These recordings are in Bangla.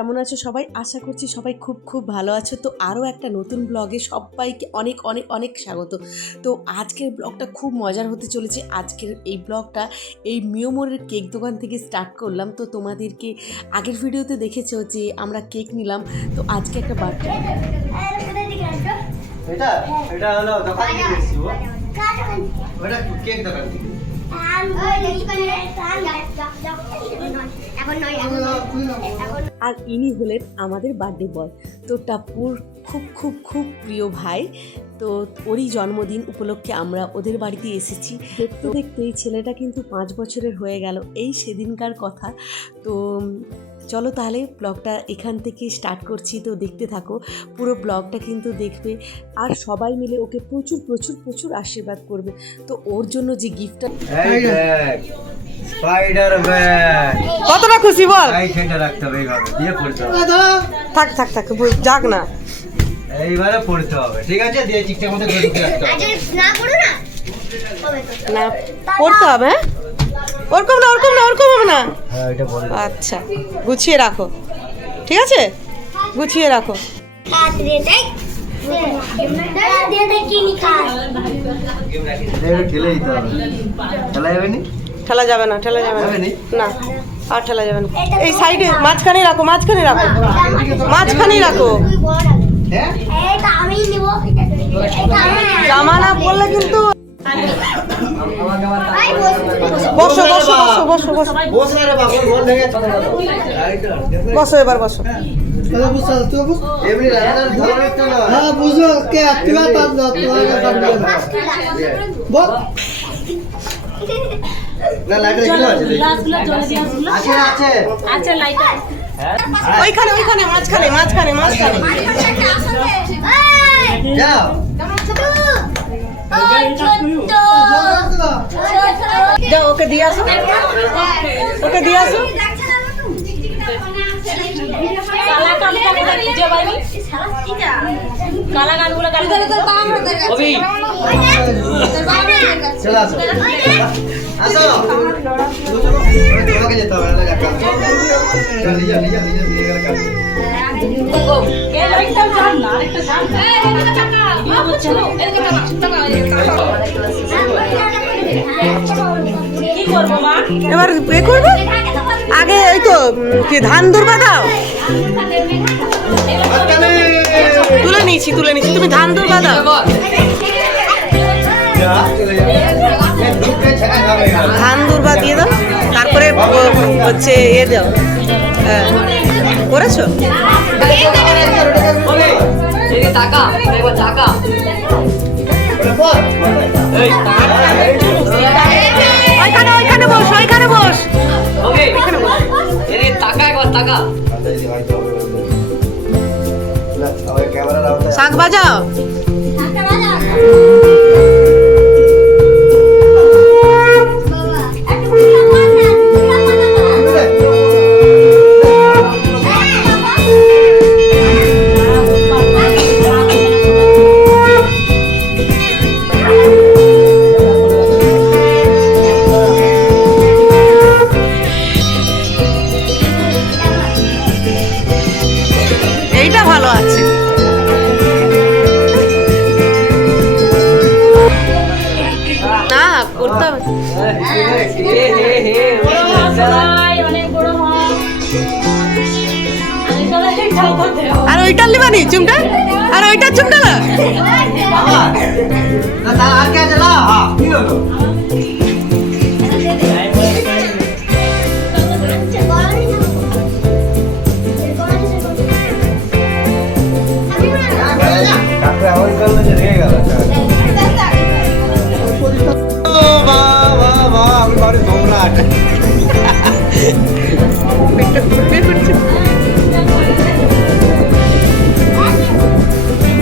কেমন আছো সবাই? আশা করছি সবাই খুব খুব ভালো আছো। তো আরও একটা নতুন ব্লগে সবাইকে অনেক অনেক অনেক স্বাগত। তো আজকের ব্লগটা খুব মজার হতে চলেছে। আজকের এই ব্লগটা এই মিয়োমোরের কেক দোকান থেকে স্টার্ট করলাম। তো তোমাদেরকে আগের ভিডিওতে দেখেছ যে আমরা কেক নিলাম। তো আজকে একটা বার্থডে এটা? এটা হলো দোকান থেকে এসেছি ও। ওটা কেক দোকান থেকে। আর ইনি হলেন আমাদের বার্থডে বয়। তো টাপুর খুব খুব খুব প্রিয় ভাই। তো ওরই জন্মদিন উপলক্ষে আমরা ওদের বাড়িতে এসেছি। দেখতে দেখতে এই ছেলেটা কিন্তু পাঁচ বছরের হয়ে গেল। এই সেদিনকার কথা। তো চলো তাহলে ব্লগটা এখান থেকে স্টার্ট করছি তো দেখতে থাকো। পুরো ব্লগটা কিন্তু দেখবে। আর সবাই মিলে ওকে প্রচুর প্রচুর প্রচুর আশীর্বাদ করবে। তো ওর জন্য যে গিফটটা কতটা খুশি বল? এই সেটা রাখতে হবে এইভাবে দিয়ে পড়তে হবে। থাক থাক থাক যাক না। এইবারে পড়তে হবে ঠিক আছে? দিয়ে ঠিকঠাক মতো করে রাখতে হবে। না করো না? না পড়তে হবে হ্যাঁ? ওরকম না ওরকম না ওরকম হবে না? হ্যাঁ আচ্ছা গুছিয়ে রাখো। ঠিক আছে? গুছিয়ে রাখো। ঠেলে যাবে নি ঠেলা যাবে না। না? না আর ঠেলা যাবে না। এই সাইডে মাঝখানে রাখো মাঝখানে রাখো। মাঝখানে রাখো। জামা না পরলে কিন্তু বস বসো বসো বসো বসো বসো। এবার বসো হ্যাঁ ওইখানে ওইখানে মাঝখানে মাঝখানে মাঝখানে। যাও। যাও ওকে দিয়ে আসো। ওকে দিয়ে আসো। চলে আসো আসো তোমাকে যেতে হবে না যাক নিজে নিজে নিজে দিয়ে গেলে কাজ এবার এ আগে ওই তো কি ধান দুর্বা দাও? তুলে নিয়েছি তুলে নিয়েছি তুমি ধান দুর্বা দাও। ধান দুর্বা দিয়ে দাও তারপরে হচ্ছে এ দাও। হ্যাঁ। করেছ? ওইখানে ক্যামেরা শাক বাজাও। করতে হবে। আর ওইটার লিবানি চুমটা? আর ওইটার চুমটা না?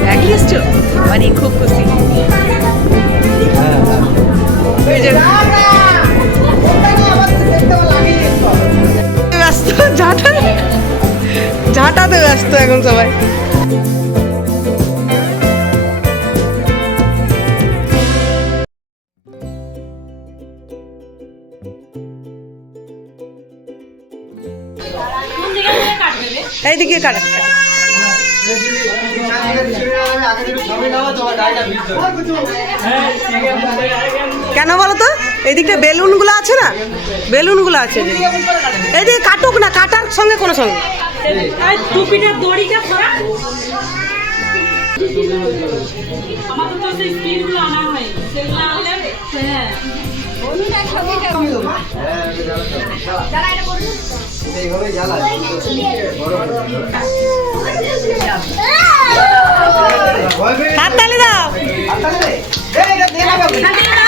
দেখি এসছো মানে খুব খুশি। ব্যস্ত ঝাঁটা ঝাঁটাতে ব্যস্ত এখন সবাই। এই দিয়ে কাটা। কেন বলো তো? এদিকটা বেলুনগুলো আছে না? বেলুনগুলো আছে। এদিকে কাটুক না, কাটার সঙ্গে কোনো সঙ্গে। আমাদের তো সেই স্কিনগুলো আনা হয় সেগুলো আনলে হ্যাঁ। এইভাবে জ্বালা হাততালি দাও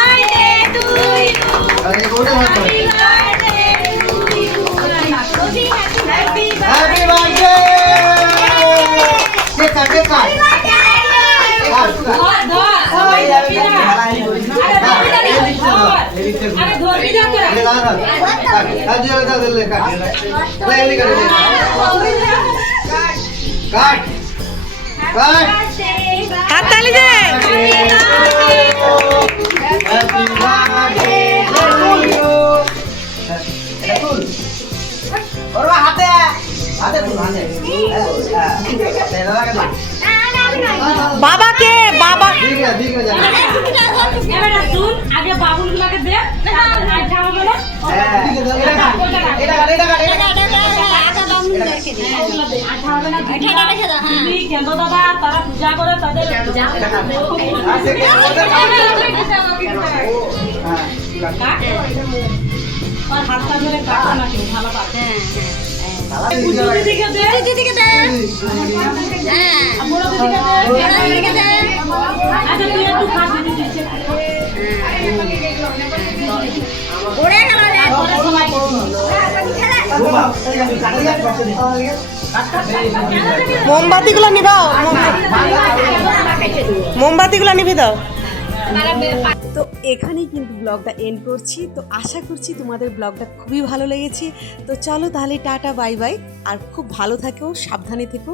কাট কাট হাততালি দে হ্যাপি বার্থডে টু ইউ ওরা হাতে হাতে তুল হাতে হ্যাঁ তেরা লাগা দে বাবাকে বাবা ঠিক আছে ঠিক আছে এবারে শুন আগে বাবুলগুলোকে দে দিদি তারা পূজা করে তাদের হাতটা ধরে কাটো না কেউ ভালো পাবে আচ্ছা তুই একটু দিচ্ছে মোমবাতিগুলো নিবে মোমবাতিগুলো নিবি দাও। তো এখানেই কিন্তু ব্লগটা এন্ড করছি। তো আশা করছি তোমাদের ব্লগটা খুবই ভালো লেগেছে। তো চলো তাহলে টাটা, বাই বাই। আর খুব ভালো থাকো, সাবধানে থেকো।